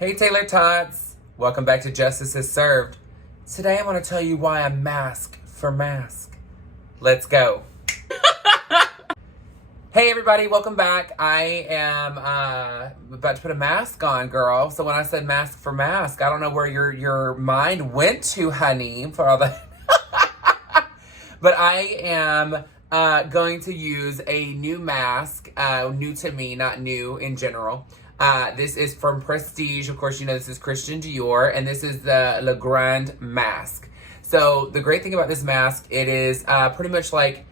Hey Taylor-tots, welcome back to Justice is Served. Today I want to tell you why a mask for Masque. Let's go. Hey everybody, welcome back. I am about to put a mask on, girl. So when I said mask for Masque, I don't know where your mind went to, honey, for all that. But I am going to use a new mask, new to me, not new in general. This is from Prestige. Of course, you know this is Christian Dior, and this is the Legrand Mask. So the great thing about this mask, it is pretty much like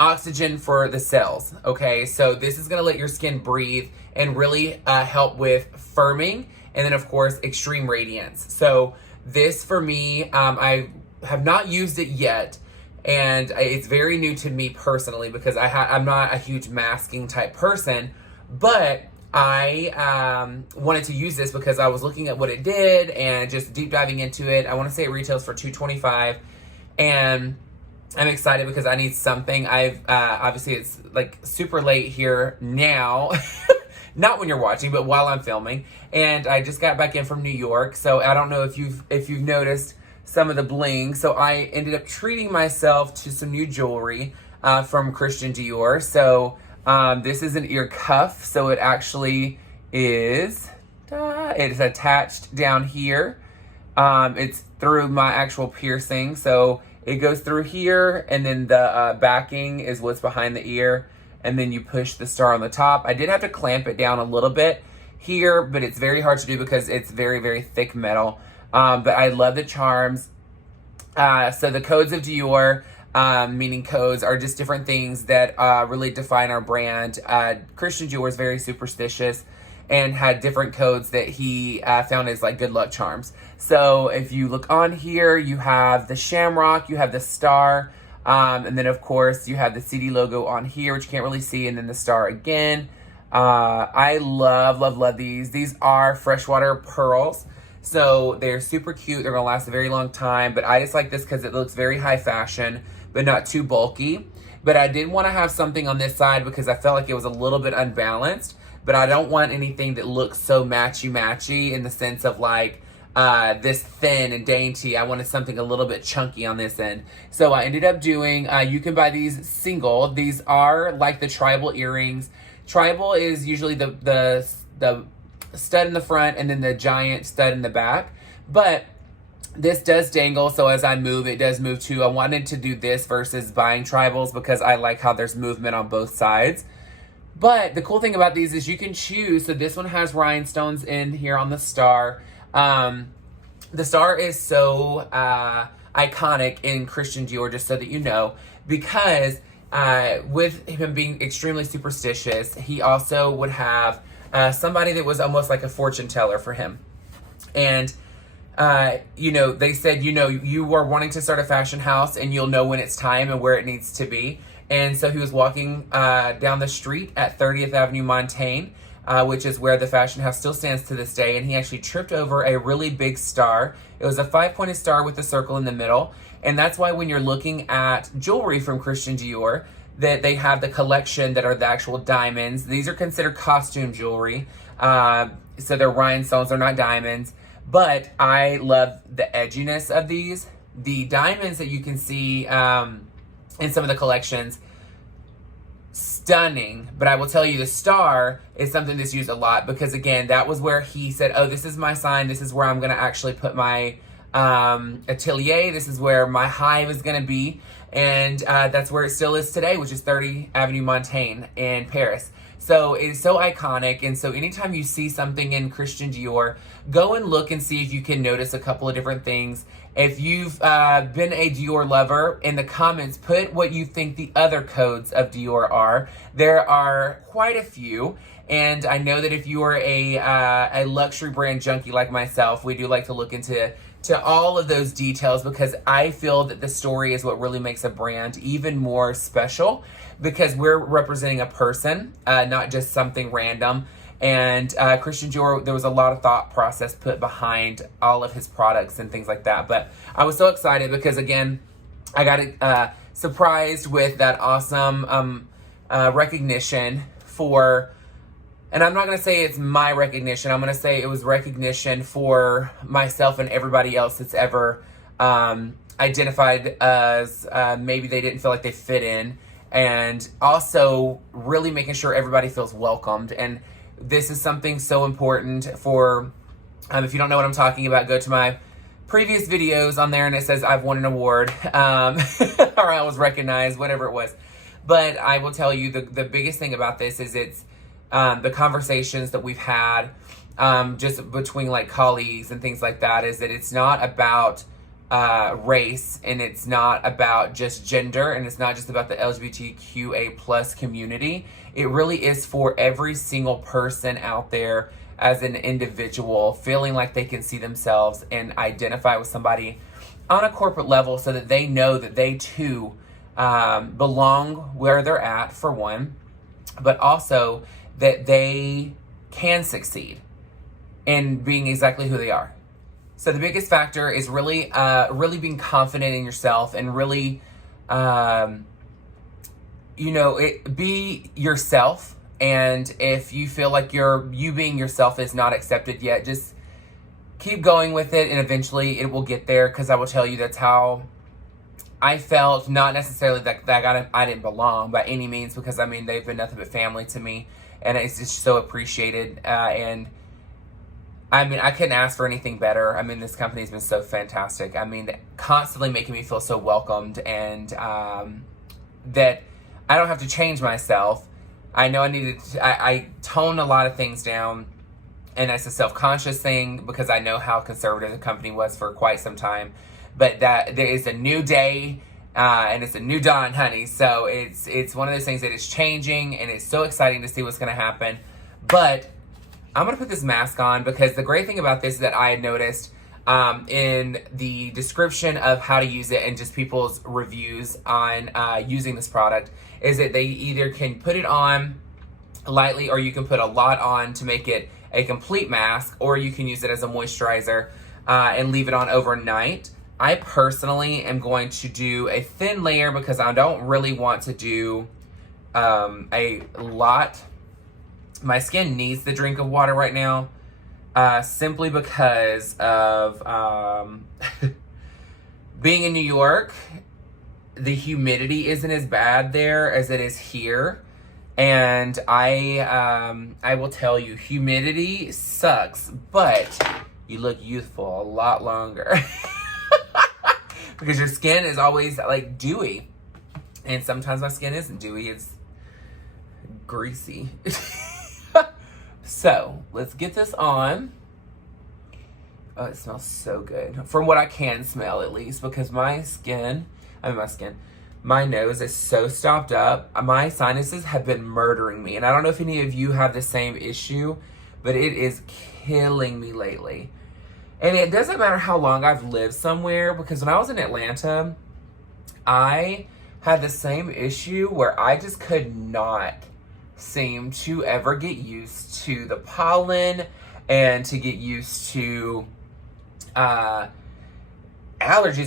oxygen for the cells, okay? So this is gonna let your skin breathe and really help with firming, and then of course, extreme radiance. So this for me, I have not used it yet, and it's very new to me personally because I'm not a huge masking type person. But I wanted to use this because I was looking at what it did and just deep diving into it. I want to say it retails for $225, and I'm excited because I need something. Obviously it's like super late here now, not when you're watching, but while I'm filming. And I just got back in from New York, so I don't know if you've noticed some of the bling. So I ended up treating myself to some new jewelry from Christian Dior. So this is an ear cuff, so it actually is, it's attached down here. It's through my actual piercing, so it goes through here, and then the backing is what's behind the ear, and then you push the star on the top. I did have to clamp it down a little bit here, but it's very hard to do because it's very, very thick metal. But I love the charms. So the codes of Dior, meaning codes, are just different things that really define our brand. Christian Dior is very superstitious and had different codes that he found as like good luck charms. So if you look on here, you have the shamrock, you have the star, and then of course you have the CD logo on here, which you can't really see, and then the star again. I love these. These are freshwater pearls. So they're super cute. They're gonna last a very long time, but I just like this because it looks very high fashion, but not too bulky. But I did want to have something on this side because I felt like it was a little bit unbalanced, but I don't want anything that looks so matchy in the sense of like this thin and dainty. I wanted something a little bit chunky on this end. So I ended up doing, you can buy these single. These are like the tribal earrings. Tribal is usually the stud in the front and then the giant stud in the back. But this does dangle, so as I move, it does move too. I wanted to do this versus buying tribals because I like how there's movement on both sides. But the cool thing about these is you can choose. So this one has rhinestones in here on the star. The star is so iconic in Christian Dior, just so that you know, because with him being extremely superstitious, he also would have somebody that was almost like a fortune teller for him. And they said, you are wanting to start a fashion house and you'll know when it's time and where it needs to be. And so he was walking down the street at 30th Avenue Montaigne, which is where the fashion house still stands to this day. And he actually tripped over a really big star. It was a 5-pointed star with a circle in the middle. And that's why when you're looking at jewelry from Christian Dior, that they have the collection that are the actual diamonds. These are considered costume jewelry. So they're rhinestones, they're not diamonds. But I love the edginess of these. The diamonds that you can see in some of the collections, stunning. But I will tell you, the star is something that's used a lot because, again, that was where he said, oh, this is my sign. This is where I'm going to actually put my atelier. This is where my hive is going to be. And that's where it still is today, which is 30 Avenue Montaigne in Paris. So it is so iconic. And so anytime you see something in Christian Dior, go and look and see if you can notice a couple of different things. If you've been a Dior lover, in the comments, put what you think the other codes of Dior are. There are quite a few. And I know that if you are a luxury brand junkie like myself, we do like to look into all of those details because I feel that the story is what really makes a brand even more special because we're representing a person, not just something random. And Christian Dior, there was a lot of thought process put behind all of his products and things like that. But I was so excited because, again, I got surprised with that awesome recognition for and I'm not going to say it's my recognition. I'm going to say it was recognition for myself and everybody else that's ever identified as maybe they didn't feel like they fit in. And also really making sure everybody feels welcomed. And this is something so important for, if you don't know what I'm talking about, go to my previous videos on there and it says I've won an award or I was recognized, whatever it was. But I will tell you the biggest thing about this is it's the conversations that we've had just between like colleagues and things like that, is that it's not about race, and it's not about just gender, and it's not just about the LGBTQA plus community. It really is for every single person out there as an individual feeling like they can see themselves and identify with somebody on a corporate level, so that they know that they too belong where they're at, for one, but also that they can succeed in being exactly who they are. So the biggest factor is really being confident in yourself, and really, be yourself. And if you feel like you being yourself is not accepted yet, just keep going with it, and eventually it will get there. Because I will tell you, that's how I felt. Not necessarily that I didn't belong by any means, because I mean, they've been nothing but family to me, and it's just so appreciated. And I mean, I couldn't ask for anything better. I mean, this company's been so fantastic. I mean, constantly making me feel so welcomed, and that I don't have to change myself. I know I toned a lot of things down, and it's a self-conscious thing because I know how conservative the company was for quite some time. But that there is a new day, and it's a new dawn, honey. So it's one of those things that is changing, and it's so exciting to see what's going to happen. But I'm going to put this mask on, because the great thing about this is that I had noticed in the description of how to use it and just people's reviews on using this product is that they either can put it on lightly, or you can put a lot on to make it a complete mask, or you can use it as a moisturizer and leave it on overnight. I personally am going to do a thin layer because I don't really want to do a lot. My skin needs the drink of water right now, simply because of being in New York. The humidity isn't as bad there as it is here, and I will tell you, humidity sucks, but you look youthful a lot longer because your skin is always like dewy, and sometimes my skin isn't dewy; it's greasy. So, let's get this on. Oh, it smells so good. From what I can smell, at least, because my nose is so stopped up. My sinuses have been murdering me. And I don't know if any of you have the same issue, but it is killing me lately. And it doesn't matter how long I've lived somewhere, because when I was in Atlanta, I had the same issue where I just could not seem to ever get used to the pollen and to get used to allergies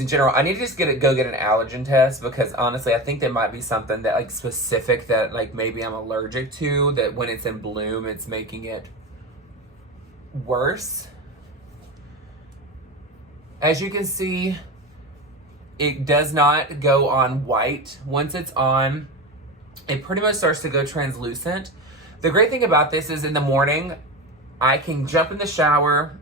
in general. I need to just go get an allergen test, because honestly I think there might be something that like specific that like maybe I'm allergic to, that when it's in bloom it's making it worse. As you can see, it does not go on white. Once it's on, it pretty much starts to go translucent. The great thing about this is in the morning, I can jump in the shower,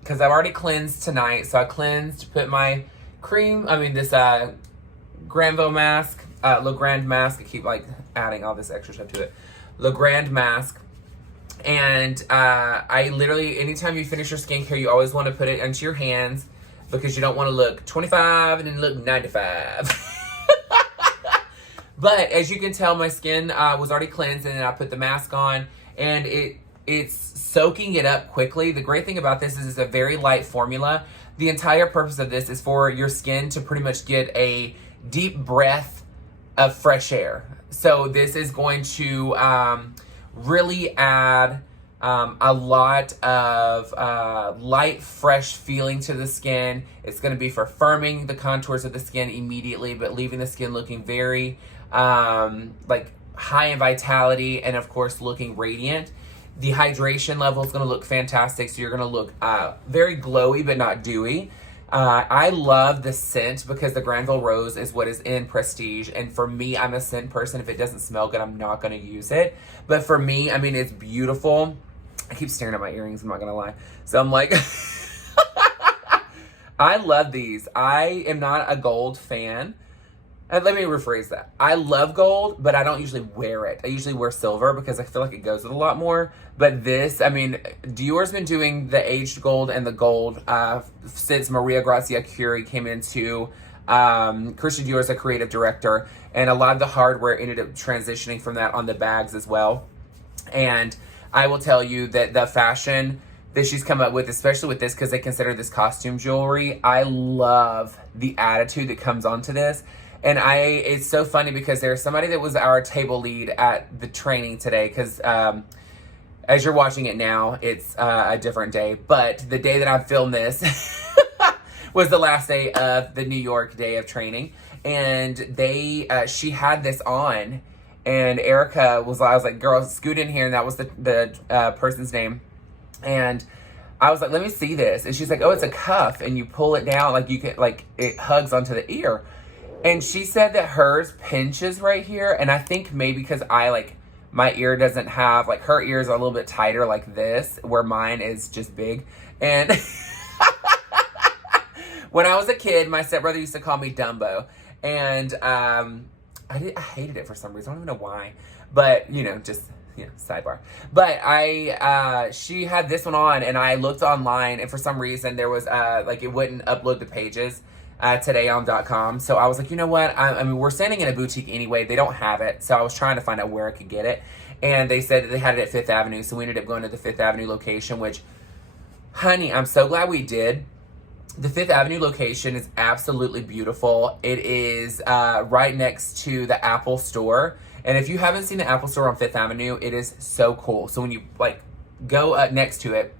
because I've already cleansed tonight. So I cleansed, put my cream, this Legrand Mask, Legrand Mask. I keep like adding all this extra stuff to it. Legrand Mask. And I literally, anytime you finish your skincare, you always want to put it into your hands, because you don't want to look 25 and then look 95. But as you can tell, my skin was already cleansed, and then I put the mask on, and it's soaking it up quickly. The great thing about this is it's a very light formula. The entire purpose of this is for your skin to pretty much get a deep breath of fresh air. So this is going to really add a lot of light, fresh feeling to the skin. It's going to be for firming the contours of the skin immediately, but leaving the skin looking very like high in vitality, and of course looking radiant. The hydration level is going to look fantastic, so you're going to look very glowy but not dewy. I love the scent because the Granville Rose is what is in Prestige, and for me, I'm a scent person. If it doesn't smell good, I'm not going to use it. But for me, I mean, it's beautiful. I keep staring at my earrings, I'm not going to lie. So I'm like, I love these. I am not a gold fan. Let me rephrase that. I love gold, but I don't usually wear it. I usually wear silver because I feel like it goes with a lot more. But this, I mean, Dior's been doing the aged gold and the gold since Maria Grazia Curie came into Christian Dior as a creative director. And a lot of the hardware ended up transitioning from that on the bags as well. And I will tell you that the fashion that she's come up with, especially with this, because they consider this costume jewelry, I love the attitude that comes onto this. And it's so funny because there's somebody that was our table lead at the training today, because as you're watching it now, it's a different day. But the day that I filmed this was the last day of the New York day of training. And she had this on, and Erica I was like, girl, scoot in here. And that was the person's name. And I was like, let me see this. And she's like, oh, it's a cuff. And you pull it down, like you can, like it hugs onto the ear. And she said that hers pinches right here. And I think maybe because my ear doesn't have, like her ears are a little bit tighter like this, where mine is just big. And when I was a kid, my stepbrother used to call me Dumbo. And I hated it for some reason. I don't even know why. But, just, sidebar. But she had this one on, and I looked online, and for some reason there was, it wouldn't upload the pages. Today on .com. So I was like, you know what? I mean, we're standing in a boutique anyway. They don't have it. So I was trying to find out where I could get it. And they said that they had it at Fifth Avenue. So we ended up going to the Fifth Avenue location, which, honey, I'm so glad we did. The Fifth Avenue location is absolutely beautiful. It is right next to the Apple store. And if you haven't seen the Apple store on Fifth Avenue, it is so cool. So when you go up next to it,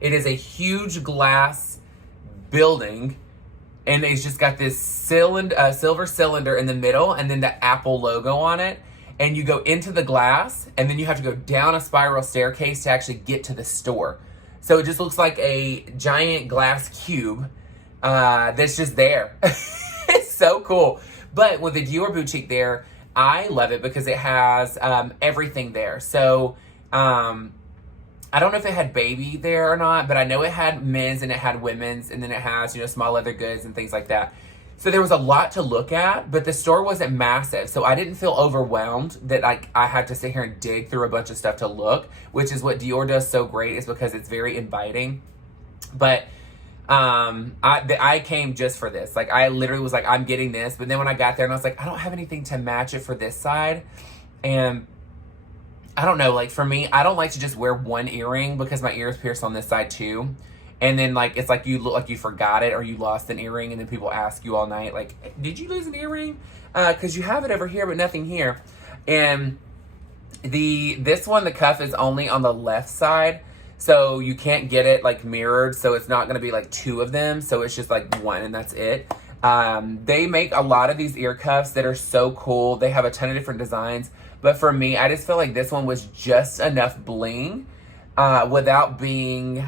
it is a huge glass building. And it's just got this silver cylinder in the middle, and then the Apple logo on it. And you go into the glass, and then you have to go down a spiral staircase to actually get to the store. So it just looks like a giant glass cube that's just there. It's so cool. But with the Dior boutique there, I love it because it has everything there. So I don't know if it had baby there or not, but I know it had men's and it had women's, and then it has, small leather goods and things like that. So there was a lot to look at, but the store wasn't massive. So I didn't feel overwhelmed that I had to sit here and dig through a bunch of stuff to look, which is what Dior does so great, is because it's very inviting. But I came just for this. I literally was like, I'm getting this. But then when I got there and I was like, I don't have anything to match it for this side. And I don't know, for me, I don't like to just wear one earring because my ear is pierced on this side too. And then, it's like you look like you forgot it or you lost an earring, and then people ask you all night, did you lose an earring? Because you have it over here, but nothing here. And this one, the cuff is only on the left side, so you can't get it, mirrored, so it's not going to be, two of them, so it's just, one, and that's it. They make a lot of these ear cuffs that are so cool. They have a ton of different designs. But for me, I just feel like this one was just enough bling without being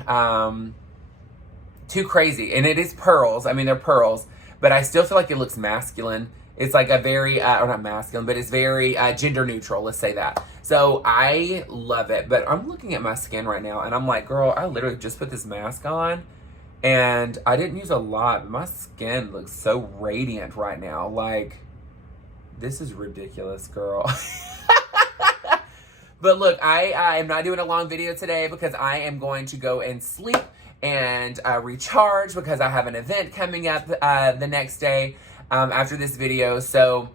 too crazy. And it is pearls. I mean, they're pearls. But I still feel like it looks masculine. It's a very, or not masculine, but it's very gender neutral. Let's say that. So I love it. But I'm looking at my skin right now, and I'm like, girl, I literally just put this mask on. And I didn't use a lot. But my skin looks so radiant right now. This is ridiculous, girl. But look, I am not doing a long video today because I am going to go and sleep and recharge because I have an event coming up the next day after this video. So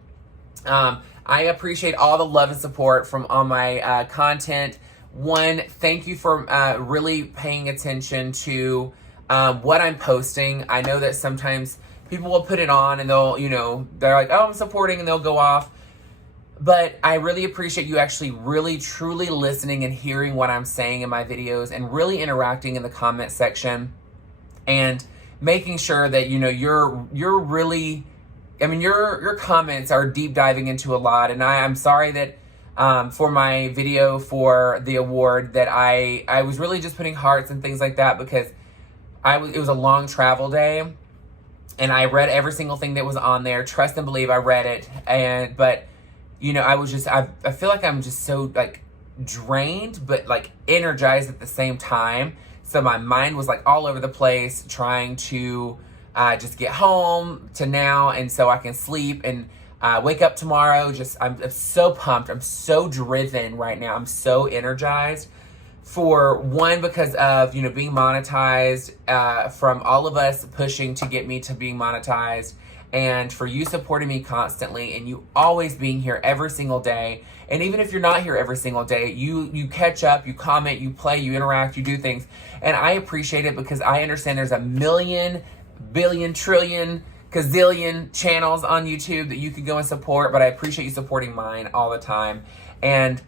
I appreciate all the love and support from all my content. One, thank you for really paying attention to what I'm posting. I know that sometimes people will put it on and they'll, they're like, oh, I'm supporting, and they'll go off. But I really appreciate you actually really, truly listening and hearing what I'm saying in my videos and really interacting in the comment section and making sure that, you're really, your comments are deep diving into a lot. And I'm sorry that for my video for the award that I was really just putting hearts and things like that because it was a long travel day and I read every single thing that was on there. Trust and believe I read it. But you know, I feel like I'm just so like drained, but like energized at the same time. So my mind was like all over the place trying to just get home to now. And so I can sleep and wake up tomorrow. I'm so pumped. I'm so driven right now. I'm so energized for one, because of, you know, being monetized, from all of us pushing to get me to being monetized, and for you supporting me constantly and you always being here every single day. And even if you're not here every single day, you catch up, you comment, you play, you interact, you do things. And I appreciate it because I understand there's a million, billion, trillion, gazillion channels on YouTube that you could go and support, but I appreciate you supporting mine all the time. And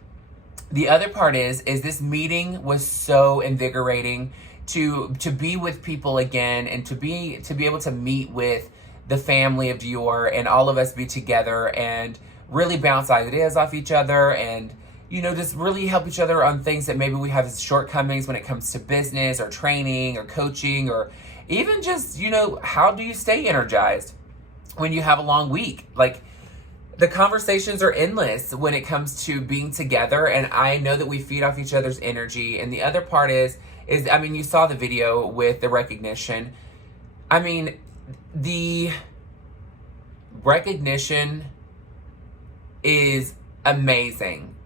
the other part is this meeting was so invigorating to be with people again, and to be able to meet with the family of Dior and all of us be together and really bounce ideas off each other, and you know, just really help each other on things that maybe we have as shortcomings when it comes to business or training or coaching, or even just, you know, how do you stay energized when you have a long week? Like, the conversations are endless when it comes to being together, and I know that we feed off each other's energy. And the other part is I mean, you saw the video with the recognition. I mean, the recognition is amazing,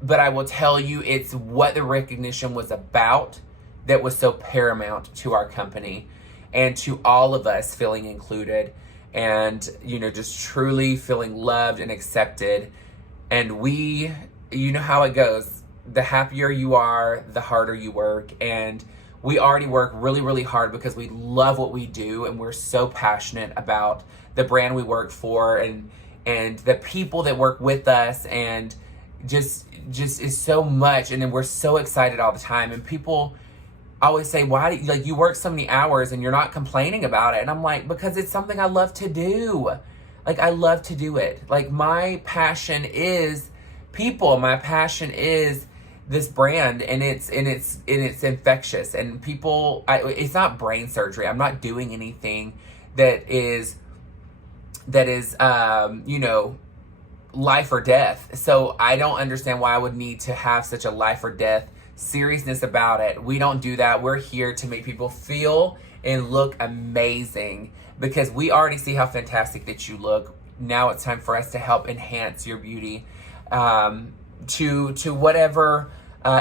but I will tell you, it's what the recognition was about that was so paramount to our company and to all of us feeling included, and, you know, just truly feeling loved and accepted. And you know how it goes. The happier you are, the harder you work. And we already work really, really hard because we love what we do, and we're so passionate about the brand we work for, and the people that work with us, and just is so much. And then we're so excited all the time. And people always say, why do you work so many hours and you're not complaining about it? And I'm like, because it's something I love to do. Like, I love to do it. Like, my passion is people. My passion is this brand, and it's infectious. And people, it's not brain surgery. I'm not doing anything that is you know, life or death. So I don't understand why I would need to have such a life or death seriousness about it. We don't do that. We're here to make people feel and look amazing, because we already see how fantastic that you look. Now it's time for us to help enhance your beauty to whatever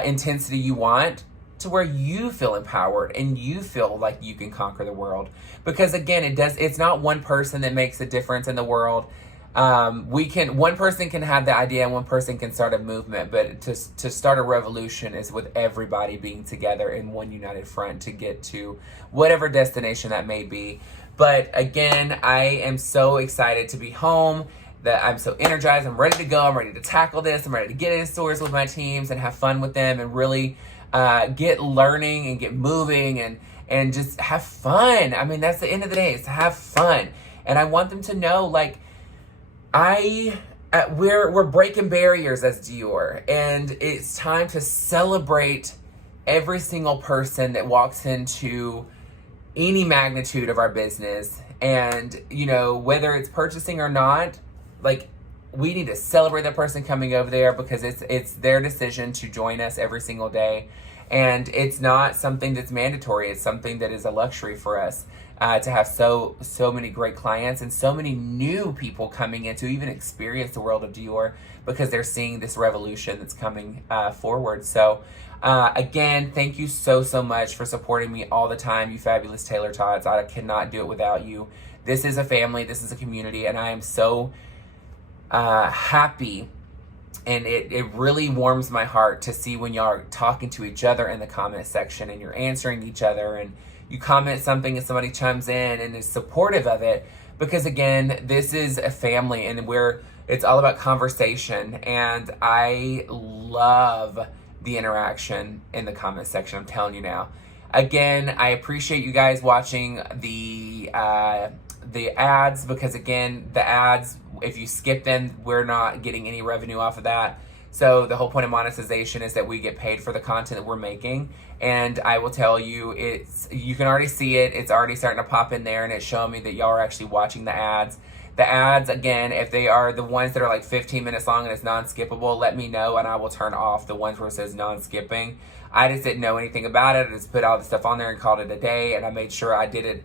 intensity you want, to where you feel empowered and you feel like you can conquer the world. Because again, it's not one person that makes a difference in the world. One person can have the idea and one person can start a movement, but to start a revolution is with everybody being together in one united front to get to whatever destination that may be. But again, I am so excited to be home, that I'm so energized. I'm ready to go. I'm ready to tackle this. I'm ready to get in stores with my teams and have fun with them, and really get learning and get moving and just have fun. I mean, that's the end of the day, is to have fun. And I want them to know, like, we're breaking barriers as Dior, and it's time to celebrate every single person that walks into any magnitude of our business. And, you know, whether it's purchasing or not, like, we need to celebrate that person coming over there, because it's their decision to join us every single day. And it's not something that's mandatory. It's something that is a luxury for us. To have so many great clients and so many new people coming in to even experience the world of Dior, because they're seeing this revolution that's coming forward. So again, thank you so much for supporting me all the time, you fabulous Taylor-tots. I cannot do it without you. This is a family, this is a community, and I am so happy. And it really warms my heart to see when y'all are talking to each other in the comment section, and you're answering each other, and you comment something and somebody chimes in and is supportive of it. Because again, this is a family, and it's all about conversation. And I love the interaction in the comment section, I'm telling you now. Again, I appreciate you guys watching the ads, because again, the ads, If you skip them, we're not getting any revenue off of that. So the whole point of monetization is that we get paid for the content that we're making. And I will tell you, you can already see it. It's already starting to pop in there, and it's showing me that y'all are actually watching the ads. The ads, again, if they are the ones that are like 15 minutes long and it's non-skippable, let me know and I will turn off the ones where it says non-skipping. I just didn't know anything about it. I just put all the stuff on there and called it a day, and I made sure I did it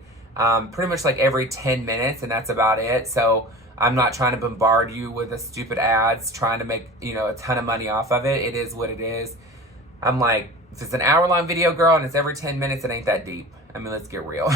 pretty much like every 10 minutes, and that's about it. So I'm not trying to bombard you with the stupid ads, trying to make, a ton of money off of it. It is what it is. I'm like, if it's an hour-long video, girl, and it's every 10 minutes, it ain't that deep. I mean, let's get real.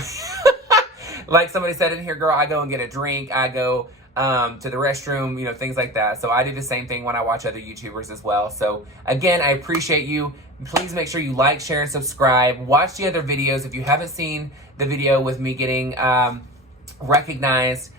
Like somebody said in here, girl, I go and get a drink. I go to the restroom, things like that. So I do the same thing when I watch other YouTubers as well. So again, I appreciate you. Please make sure you like, share, and subscribe. Watch the other videos. If you haven't seen the video with me getting recognized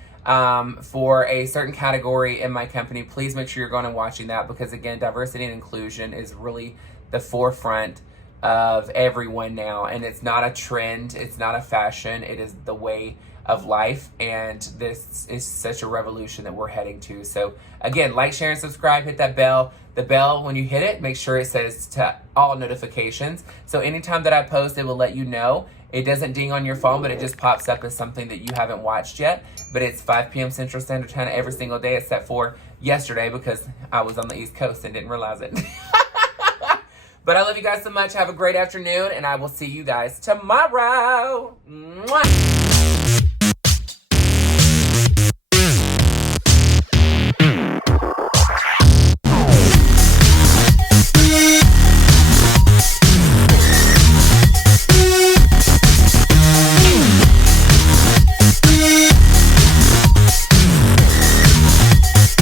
for a certain category in my company, please make sure you're going and watching that, because again, diversity and inclusion is really the forefront of everyone now, and it's not a trend, it's not a fashion, it is the way of life, and this is such a revolution that we're heading to. So again, like, share, and subscribe. Hit that bell. The bell, when you hit it, make sure it says to all notifications, so anytime that I post, it will let you know. It doesn't ding on your phone, but it just pops up as something that you haven't watched yet. But it's 5 p.m. Central Standard Time every single day except for yesterday, because I was on the East Coast and didn't realize it. But I love you guys so much. Have a great afternoon, and I will see you guys tomorrow. Mwah!